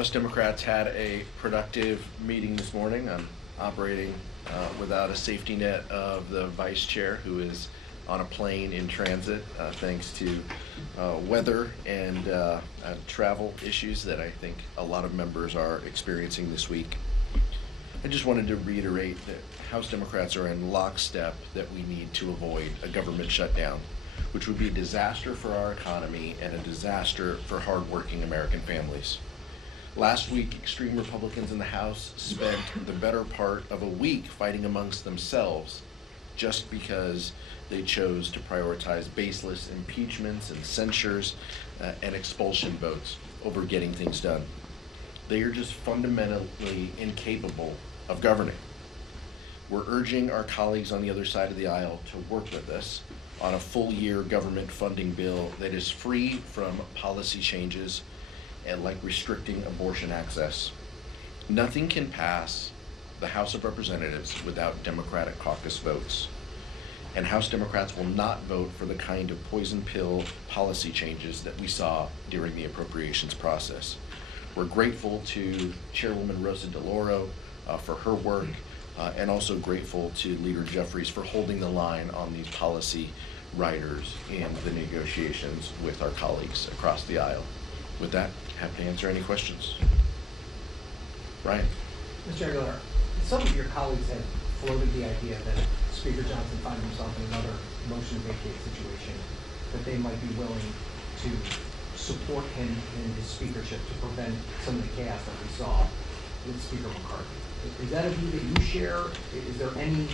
House Democrats had a productive meeting this morning. I'm operating without a safety net of the vice chair, who is on a plane in transit thanks to weather and travel issues that I think a lot of members are experiencing this week. I just wanted to reiterate that House Democrats are in lockstep that we need to avoid a government shutdown, which would be a disaster for our economy and a disaster for hardworking American families. Last week, extreme Republicans in the House spent the better part of a week fighting amongst themselves just because they chose to prioritize baseless impeachments and censures and expulsion votes over getting things done. They are just fundamentally incapable of governing. We're urging our colleagues on the other side of the aisle to work with us on a full-year government funding bill that is free from policy changes and like restricting abortion access. Nothing can pass the House of Representatives without Democratic caucus votes. And House Democrats will not vote for the kind of poison pill policy changes that we saw during the appropriations process. We're grateful to Chairwoman Rosa DeLauro for her work, and also grateful to Leader Jeffries for holding the line on these policy riders in the negotiations with our colleagues across the aisle. With that, happy to answer any questions. Brian. Mr. Aguilar, some of your colleagues have floated the idea that Speaker Johnson finds himself in another motion to vacate situation, that they might be willing to support him in his speakership to prevent some of the chaos that we saw with Speaker McCarthy. Is that a view that you share? Is there any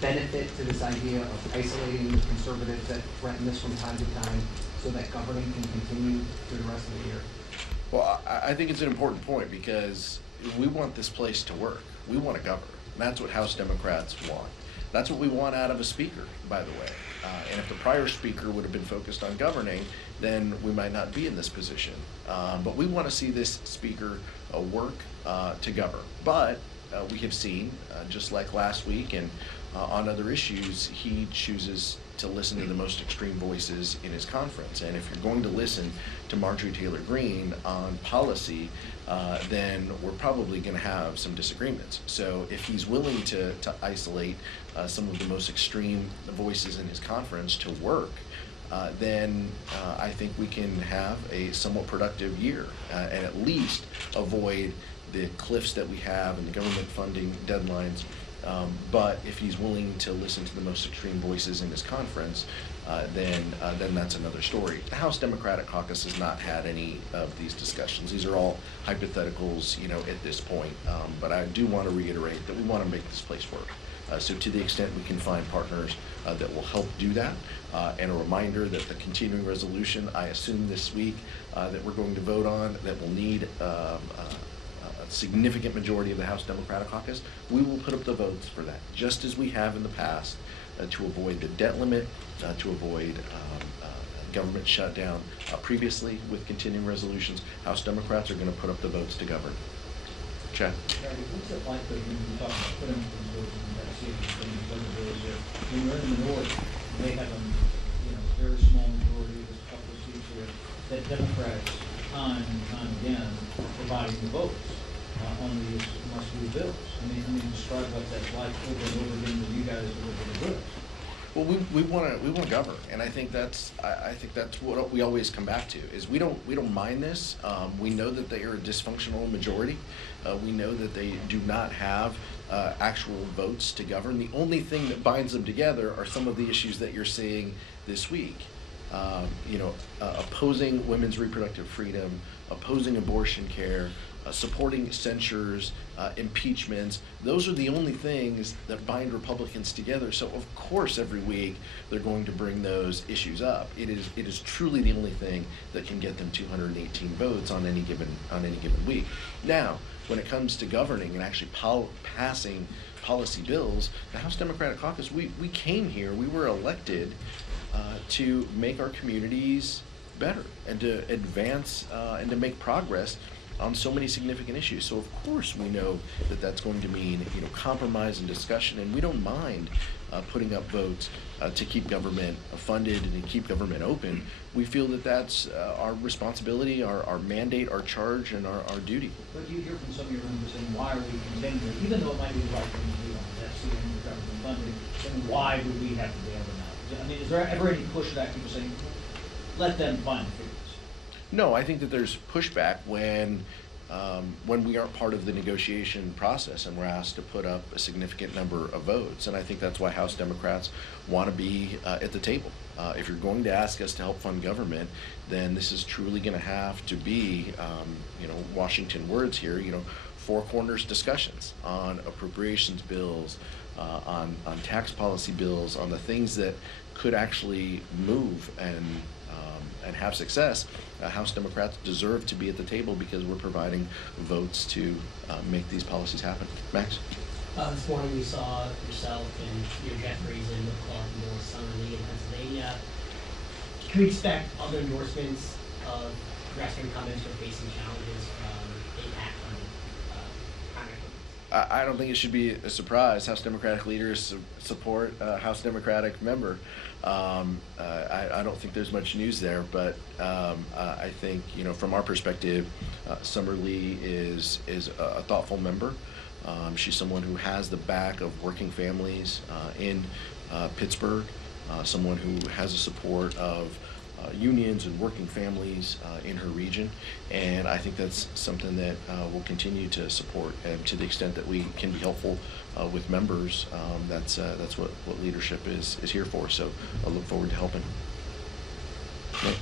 benefit to this idea of isolating the conservatives that threaten this from time to time so that governing can continue through the rest of the year? Well, I think it's an important point because we want this place to work. We want to govern. And that's what House Democrats want. That's what we want out of a speaker, by the way. And if the prior speaker would have been focused on governing, then we might not be in this position. But we want to see this speaker work to govern. But we have seen, just like last week and on other issues, he chooses to listen to the most extreme voices in his conference. And if you're going to listen to Marjorie Taylor Greene on policy, then we're probably going to have some disagreements. So if he's willing to isolate some of the most extreme voices in his conference to work, then I think we can have a somewhat productive year and at least avoid the cliffs that we have and the government funding deadlines. But if he's willing to listen to the most extreme voices in his conference, then that's another story. The House Democratic Caucus has not had any of these discussions. These are all hypotheticals, at this point. But I do want to reiterate that we want to make this place work. So to the extent we can find partners that will help do that, and a reminder that the continuing resolution, I assume this week, that we're going to vote on, that will need a significant majority of the House Democratic Caucus, we will put up the votes for that, just as we have in the past, to avoid the debt limit, to avoid government shutdown previously with continuing resolutions. House Democrats are going to put up the votes to govern. Chad? What's it like when you talk about putting these votes in the seat when we're in the minority, they have a very small majority, there's a couple of seats here, that Democrats time and time again providing the votes on these must-do bills. I mean, describe what that's like over and over again when you guys deliver the goods. Well, we want to govern, and I think that's what we always come back to is we don't mind this. We know that they are a dysfunctional majority. We know that they do not have actual votes to govern. The only thing that binds them together are some of the issues that you're seeing this week. Opposing women's reproductive freedom, opposing abortion care, supporting censures, impeachments. Those are the only things that bind Republicans together. So of course every week they're going to bring those issues up. It is truly the only thing that can get them 218 votes on any given week. Now, when it comes to governing and actually passing policy bills, the House Democratic Caucus, we came here, we were elected to make our communities better and to advance and to make progress on so many significant issues. So of course we know that that's going to mean compromise and discussion, and we don't mind putting up votes to keep government funded and to keep government open, we feel that that's our responsibility, our mandate, our charge, and our duty. But you hear from some of your members saying, why are we continuing, even though it might be the right thing to do on FCN and government funding, then why would we have to bail them out? I mean, is there ever any pushback, people saying, let them find the figures? No, I think that there's pushback when we aren't part of the negotiation process and we're asked to put up a significant number of votes. And I think that's why House Democrats want to be at the table. If you're going to ask us to help fund government, then this is truly going to have to be, Washington words here, four corners discussions on appropriations bills, on tax policy bills, on the things that could actually move and have success. House Democrats deserve to be at the table because we're providing votes to make these policies happen. Max? This morning we saw yourself and your Jeffries and Clark and North Summerlee in Pennsylvania. Can we expect other endorsements of progressive incumbents who are facing challenges from impact on primary? I don't think it should be a surprise. House Democratic leaders support House Democratic member. I don't think there's much news there, but I think from our perspective, Summerlee is a thoughtful member. She's someone who has the back of working families in Pittsburgh, someone who has the support of unions and working families in her region, and I think that's something that we'll continue to support, and to the extent that we can be helpful with members, that's what leadership is here for. So I look forward to helping. Nick?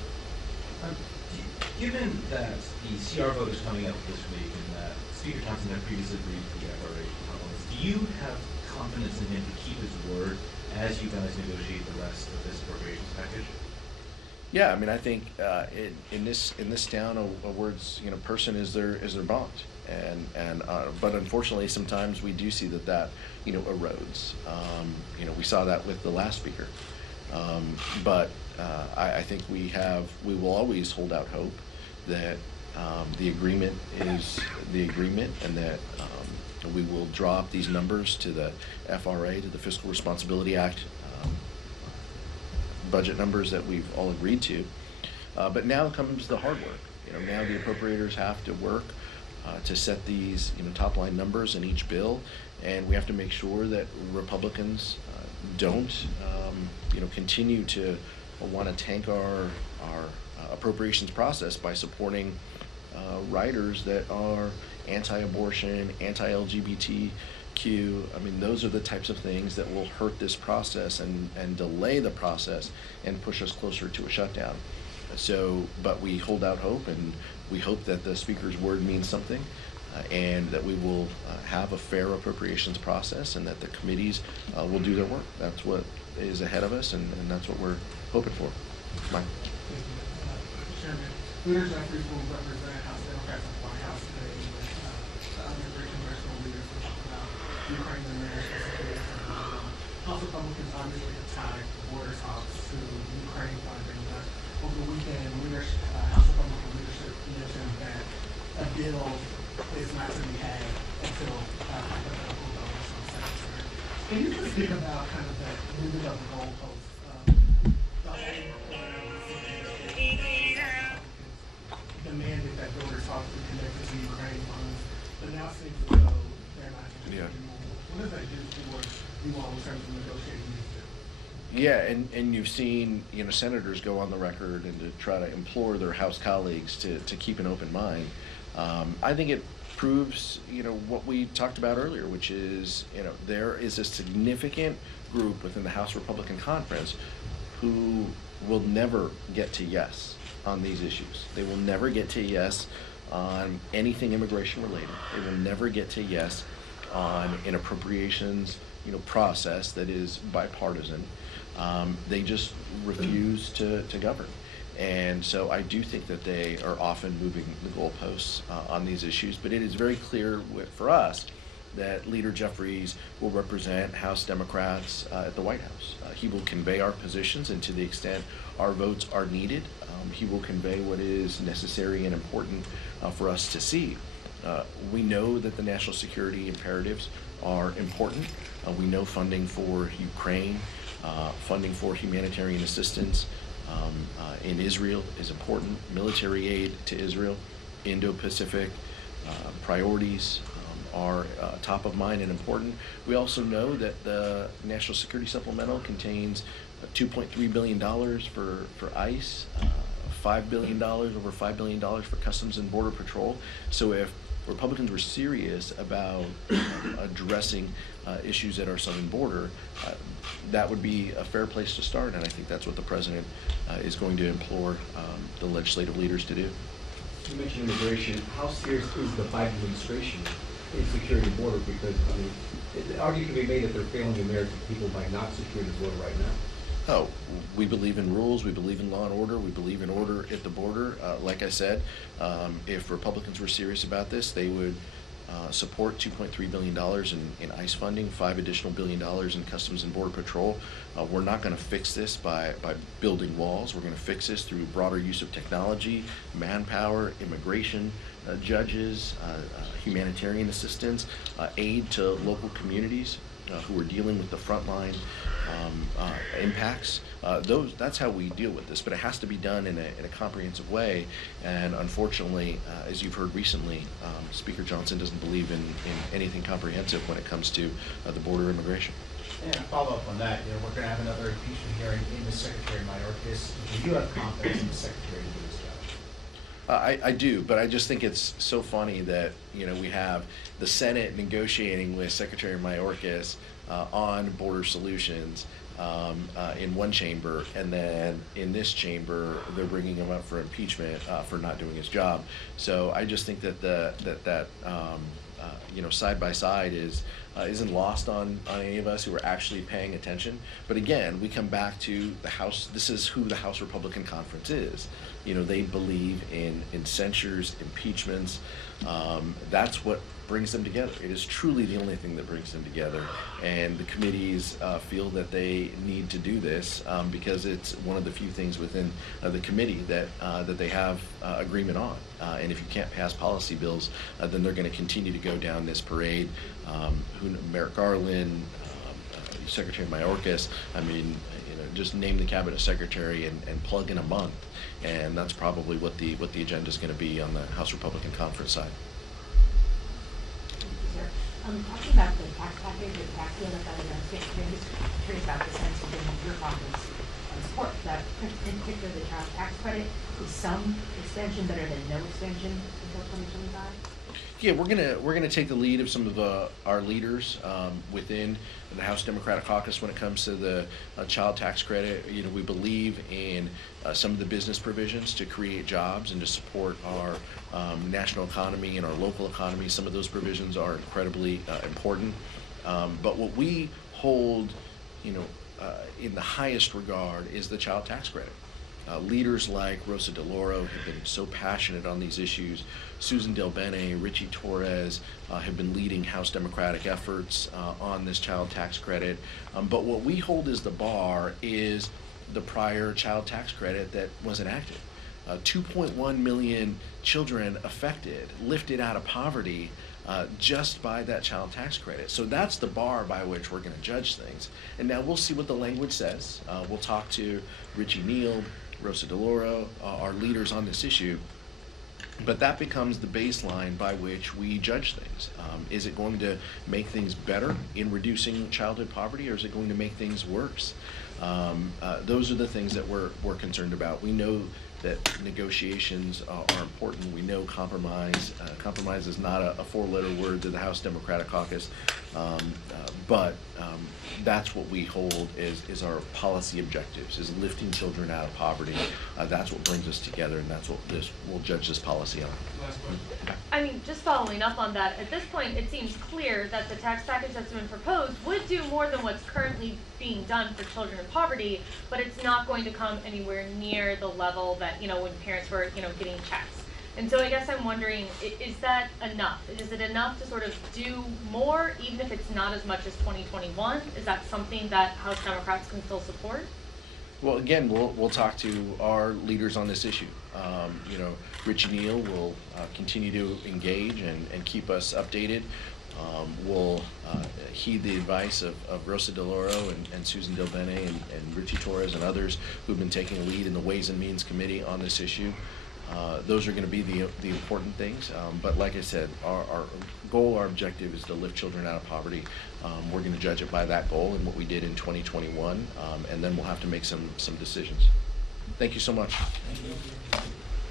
Given that the CR vote is coming up this week and that Speaker Thompson had previously agreed to the FRA compromise, do you have confidence in him to keep his word as you guys negotiate the rest of this appropriations package? Yeah, I mean, I think in this town, a word's person is their bond, and but unfortunately, sometimes we do see that erodes. We saw that with the last speaker, but I think we will always hold out hope that the agreement is the agreement, and that we will draw up these numbers to the FRA, to the Fiscal Responsibility Act. Budget numbers that we've all agreed to, but now comes the hard work. Now the appropriators have to work to set these top line numbers in each bill, and we have to make sure that Republicans don't continue to want to tank our appropriations process by supporting riders that are anti-abortion, anti-LGBTQ. I mean, those are the types of things that will hurt this process and delay the process and push us closer to a shutdown. So, but we hold out hope, and we hope that the Speaker's word means something, and that we will have a fair appropriations process, and that the committees will do their work. That's what is ahead of us, and that's what we're hoping for. Mike? Chairman, Leader Jeffries will represent House Democrats at the White House today with the other great congressional leaders to talk about Ukraine and international security. House Republicans obviously have tied border talks to Ukraine funding, but over the weekend, House Republican leadership mentioned that a deal is not to be had until hypothetical votes on Secretary. Can you just speak about kind of that moving of the goalposts, the whole demanded that border talks be connected to Ukraine funds, but now seems as though they're not going to do anymore. What does that do for you all in terms of negotiating these bills? Yeah, and you've seen senators go on the record and to try to implore their House colleagues to keep an open mind. I think it proves what we talked about earlier, which is there is a significant group within the House Republican Conference who will never get to yes on these issues. They will never get to yes on anything immigration related. They will never get to yes on an appropriations process that is bipartisan. They just refuse to govern. And so I do think that they are often moving the goalposts on these issues, but it is very clear for us that Leader Jeffries will represent House Democrats at the White House. He will convey our positions, and to the extent our votes are needed, he will convey what is necessary and important for us to see. We know that the national security imperatives are important. We know funding for Ukraine Funding for humanitarian assistance in Israel is important. Military aid to Israel, Indo-Pacific priorities are top of mind and important. We also know that the National Security Supplemental contains $2.3 billion for ICE, $5 billion, over $5 billion for Customs and Border Patrol. So if Republicans were serious about addressing issues at our southern border, that would be a fair place to start, and I think that's what the president is going to implore the legislative leaders to do. You mentioned immigration. How serious is the Biden administration in securing the border? Because, I mean, the argument can be made that they're failing the American people by not securing the border right now. Oh, we believe in rules, we believe in law and order, we believe in order at the border. Like I said, if Republicans were serious about this, they would support $2.3 billion in ICE funding, $5 additional billion in Customs and Border Patrol. We're not going to fix this by building walls. We're going to fix this through broader use of technology, manpower, immigration, judges, humanitarian assistance, aid to local communities who are dealing with the frontline impacts. That's how we deal with this, but it has to be done in a comprehensive way. And unfortunately, as you've heard recently, Speaker Johnson doesn't believe in anything comprehensive when it comes to the border immigration. And a follow-up on that, we're going to have another impeachment hearing in the Secretary Mayorkas. Do you have confidence in the Secretary to do his job? I do, but I just think it's so funny that we have the Senate negotiating with Secretary Mayorkas on border solutions in one chamber, and then in this chamber they're bringing him up for impeachment for not doing his job. So I just think that that side by side isn't lost on any of us who are actually paying attention. But again, we come back to the House. This is who the House Republican Conference is. They believe in censures, impeachments. That's what brings them together. It is truly the only thing that brings them together. And the committees feel that they need to do this because it's one of the few things within the committee that they have agreement on. And if you can't pass policy bills, then they're going to continue to go down this parade. Merrick Garland, Secretary Mayorkas, I mean, just name the cabinet secretary and plug in a month. And that's probably what the agenda is going to be on the House Republican Conference side. Talking about the tax package, the tax bill that's out of the state, I'm just curious about the sense within your caucus support that, in particular, the child tax credit. Is some extension better than no extension until 2025? Yeah, we're gonna take the lead of some of our leaders within the House Democratic Caucus when it comes to the child tax credit. We believe in some of the business provisions to create jobs and to support our national economy and our local economy. Some of those provisions are incredibly important. But what we hold, in the highest regard is the child tax credit. Leaders like Rosa DeLauro have been so passionate on these issues. Susan Del Bene, Richie Torres have been leading House Democratic efforts on this child tax credit. But what we hold as the bar is the prior child tax credit that was enacted. 2.1 million children affected, lifted out of poverty just by that child tax credit. So that's the bar by which we're going to judge things. And now we'll see what the language says. We'll talk to Richie Neal, Rosa DeLauro, our leaders on this issue. But that becomes the baseline by which we judge things. Is it going to make things better in reducing childhood poverty, or is it going to make things worse? Those are the things that we're concerned about. We know that negotiations are important. We know compromise. Compromise is not a four-letter word to the House Democratic Caucus, but that's what we hold is our policy objectives, is lifting children out of poverty. That's what brings us together, and that's what we'll judge this policy on. I mean, just following up on that, at this point, it seems clear that the tax package that's been proposed would do more than what's currently being done for children in poverty, but it's not going to come anywhere near the level that, when parents were, getting checks. And so I guess I'm wondering, is that enough? Is it enough to sort of do more, even if it's not as much as 2021? Is that something that House Democrats can still support? Well, again, we'll talk to our leaders on this issue. Richie Neal will continue to engage and keep us updated We'll heed the advice of Rosa DeLoro and Susan Del Bene and Richie Torres and others who've been taking a lead in the Ways and Means Committee on this issue. Those are going to be the important things. But like I said, our goal, our objective is to lift children out of poverty. We're going to judge it by that goal and what we did in 2021, and then we'll have to make some decisions. Thank you so much. Thank you.